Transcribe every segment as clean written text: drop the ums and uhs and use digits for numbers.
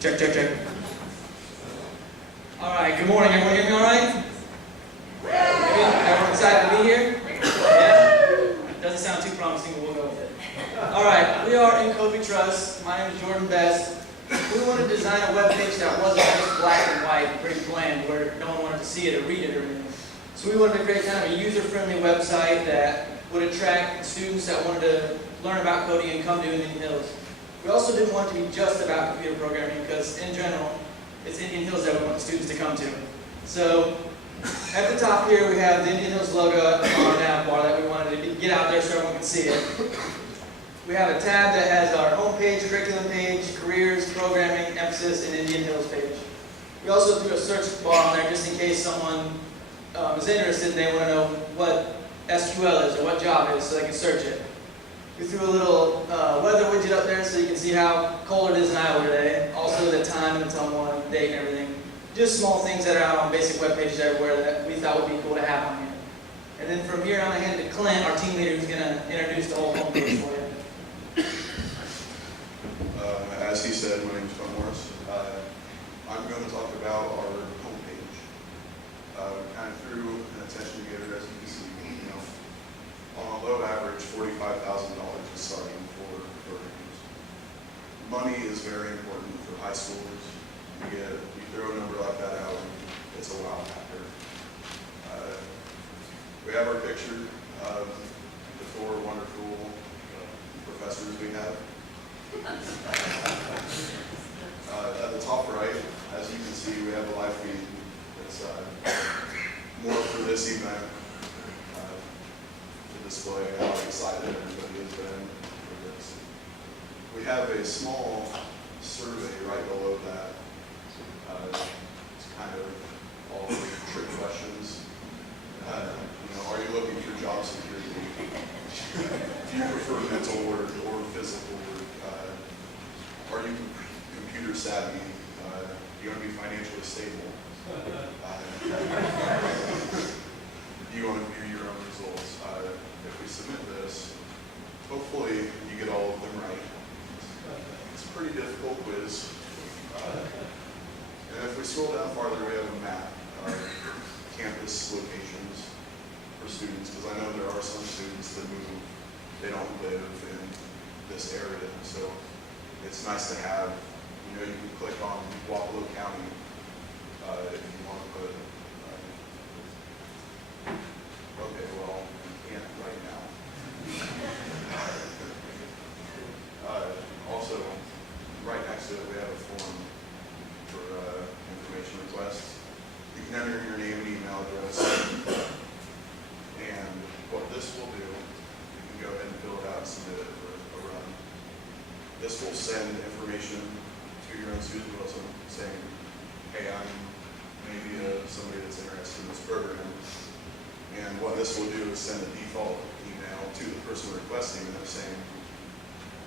Check, check, check. All right, good morning. Everyone hear me all right? Everyone excited to be here? Yeah? Doesn't sound too promising, but we'll go with it. All right, we are in Code We Trust. My name is Jordan Best. We wanted to design a web page that wasn't just black and white, pretty bland, where no one wanted to see it or read it or anything. So we wanted to create kind of a user-friendly website that would attract students that wanted to learn about coding and come to Indian Hills. We also didn't want it to be just about computer programming because, in general, it's Indian Hills that we want the students to come to. So, at the top here, we have the Indian Hills logo on a nav bar that we wanted to get out there so everyone can see it. We have a tab that has our home page, curriculum page, careers, programming, emphasis, and Indian Hills page. We also threw a search bar on there just in case someone is interested and they want to know what SQL is or what Java is so they can search it. We threw a little weather widget up there so you can see how cold it is in Iowa today. Also the time and the date and everything. Just small things that are out on basic web pages everywhere that we thought would be cool to have on here. And then from here I'm going to hand it to Clint, our team leader, who's going to introduce the whole homepage for you. As he said, my name is Tom Morris. I'm going to talk about our homepage. We kind of threw an attention together, as you can see. On a low average, $45,000 is starting for programs. Money is very important for high schoolers. You throw a number like that out, it's a wow factor. We have our picture of the four wonderful professors we have. At the top right, as you can see, we have a live feed that's more for this event. Display how excited everybody has been for this. We have a small survey right below that. It's kind of all the trick questions. Are you looking for job security? Do you prefer mental work or physical work? Are you computer savvy? Do you want to be financially stable? Do you want to view your own results? If we submit this, hopefully you get all of them right. It's a pretty difficult quiz. And if we scroll down farther, we have a map of campus locations for students, because I know there are some students that move, they don't live in this area, so it's nice to have. You can click on Wapello County if you want to put. Okay, well, you can't right now. Also, right next to it, we have a form for information requests. You can enter your name and email address. And what this will do, you can go ahead and fill it out and submit it for a run. This will send information to your own student Wilson saying, hey, I'm maybe somebody that's interested in this program. And what this will do is send a default email to the person requesting them saying,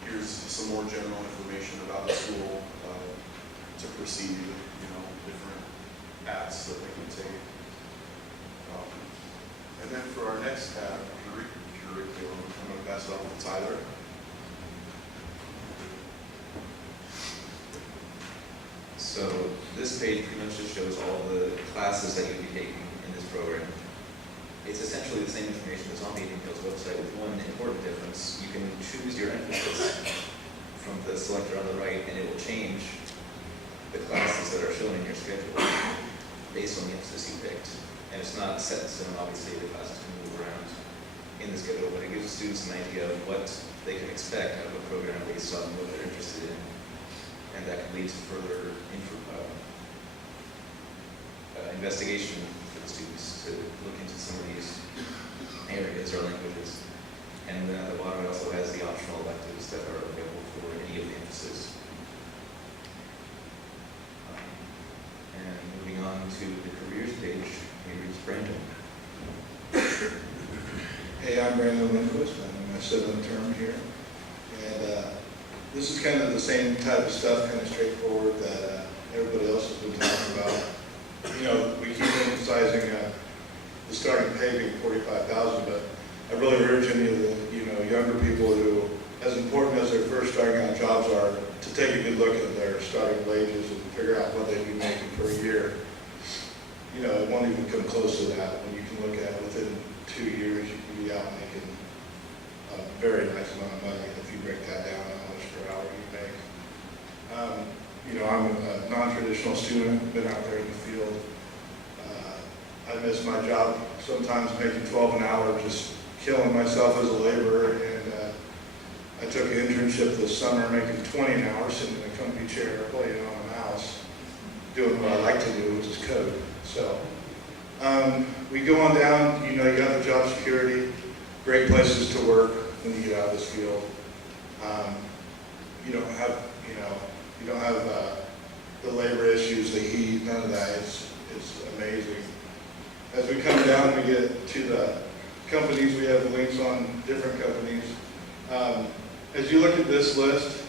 here's some more general information about the school to proceed, different paths that they can take. And then for our next tab, curriculum, I'm going to pass it off to Tyler. So this page pretty much just shows all the classes that you'll be taking in this program. It's essentially the same information that's on the Indian Hills website with one important difference. You can choose your emphasis from the selector on the right, and it will change the classes that are shown in your schedule based on the emphasis you picked. And it's not set in stone, obviously, the classes can move around in the schedule, but it gives students an idea of what they can expect out of a program based on what they're interested in. And that can lead to further investigation for the students to look into some of these areas or languages. And then at the bottom it also has the optional electives that are available for any of the emphasis. And moving on to the careers page, here's Brandon. Hey, I'm Brandon Lindquist. I'm in my 7th term here. And this is kind of the same type of stuff, kind of straightforward that everybody else has been talking about. We keep emphasizing the starting pay being $45,000, but I really urge any of the younger people who as important as their first starting out jobs are, to take a good look at their starting wages and figure out what they'd be making per year. You know, it won't even come close to that. When you can look at within 2 years, you can be out making a very nice amount of money if you break that down on how much per hour you make. You know, I'm a non-traditional student, been out there in the field. I miss my job, sometimes making 12 an hour, just killing myself as a laborer. And I took an internship this summer, making 20 an hour, sitting in a comfy chair, playing on a mouse, doing what I like to do, which is code. So we go on down, you know, you got the job security, great places to work when you get out of this field. You don't have, you don't have the labor issues, the heat, none of that. It's amazing. As we come down, we get to the companies. We have links on different companies. As you look at this list,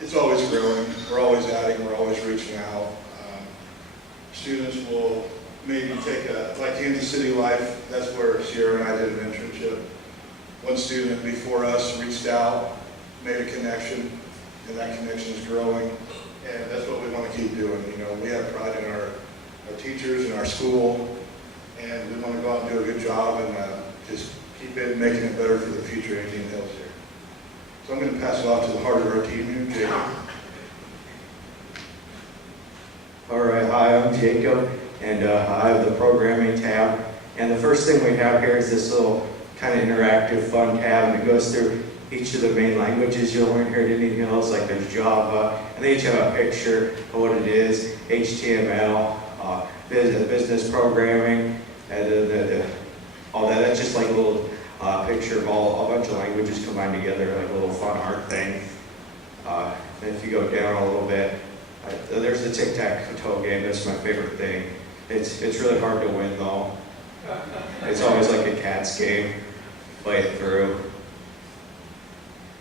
it's always growing. We're always adding. We're always reaching out. Students will maybe take like Kansas City Life. That's where Sierra and I did an internship. One student before us reached out, made a connection, and that connection is growing. And that's what we want to keep doing. You know, we have pride in our teachers and our school, and we want to go out and do a good job and just keep it, making it better for the future of Indian Hills here. So I'm going to pass it off to the heart of our team here, Jacob. All right, hi, I'm Jacob, and I have the programming tab. And the first thing we have here is this little kind of interactive, fun tab, and it goes through each of the main languages you'll learn here at Indian Hills, like there's Java, and they each have a picture of what it is, HTML, business programming, and all that. That's just like a little picture of a bunch of languages combined together, like a little fun art thing. And if you go down a little bit, there's the tic-tac-toe game. That's my favorite thing. It's really hard to win though. It's always like a cat's game. Play it through.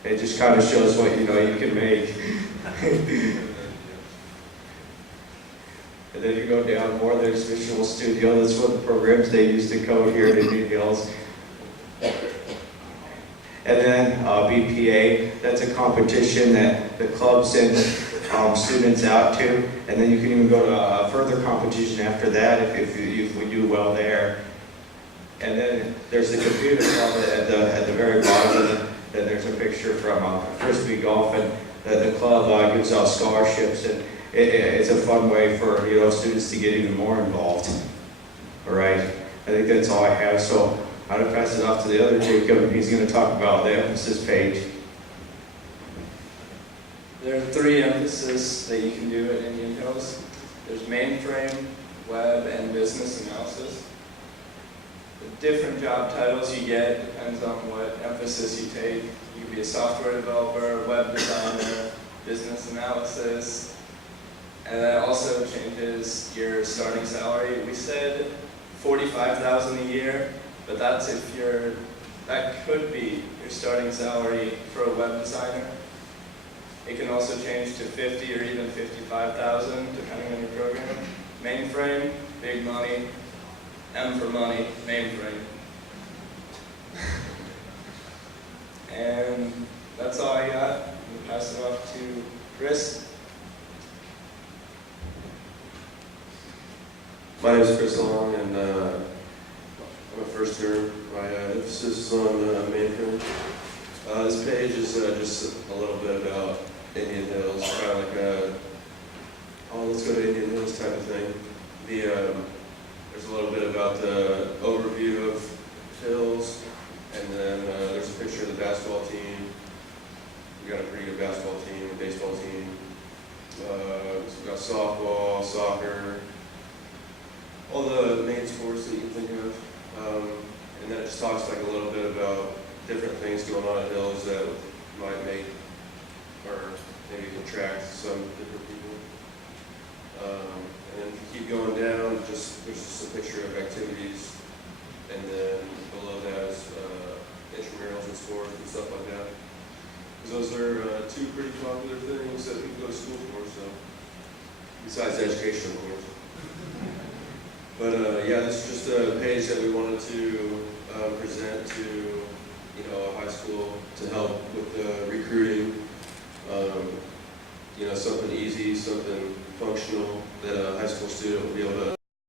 It just kind of shows what you can make. And then you go down more, there's Visual Studio. That's one of the programs they use to code here at Indian Hills. And then BPA, that's a competition that the club sends students out to. And then you can even go to a further competition after that if we do well there. And then there's the computer club at the very bottom. And then there's a picture from Frisbee Golf, and the club gives out scholarships. And it's a fun way for students to get even more involved. All right, I think that's all I have. So I'm going to pass it off to the other Jacob, and he's going to talk about the emphasis page. There are 3 emphases that you can do at Indian Hills. There's mainframe, web, and business analysis. The different job titles you get depends on what emphasis you take. You could be a software developer, web designer, business analysis, and that also changes your starting salary. We said $45,000 a year, but that's that could be your starting salary for a web designer. It can also change to $50,000 or even $55,000 depending on your program. Mainframe, big money. M for money, mainframe. And that's all I got. I'm going to pass it off to Chris. My name is Chris Long, and I'm a first year. My emphasis is on mainframe. This page is just a little bit about Indian Hills, kind of like a, oh, let's go to Indian Hills type of thing. There's a little bit about the overview of Hills, and then there's a picture of the basketball team. We got a pretty good basketball team, a baseball team. So we got softball, soccer, all the main sports that you can think of. And then it just talks like a little bit about different things going on at Hills that might make or maybe attract some different people. And then if you keep going down, there's just a picture of activities, and then below that is intramurals and sports and stuff like that. Because those are 2 pretty popular things that people go to school for, so, besides education, of course. But yeah, this is just a page that we wanted to present to you know, a high school to help with the recruiting. You know, something easy, something functional that a high school student will be able to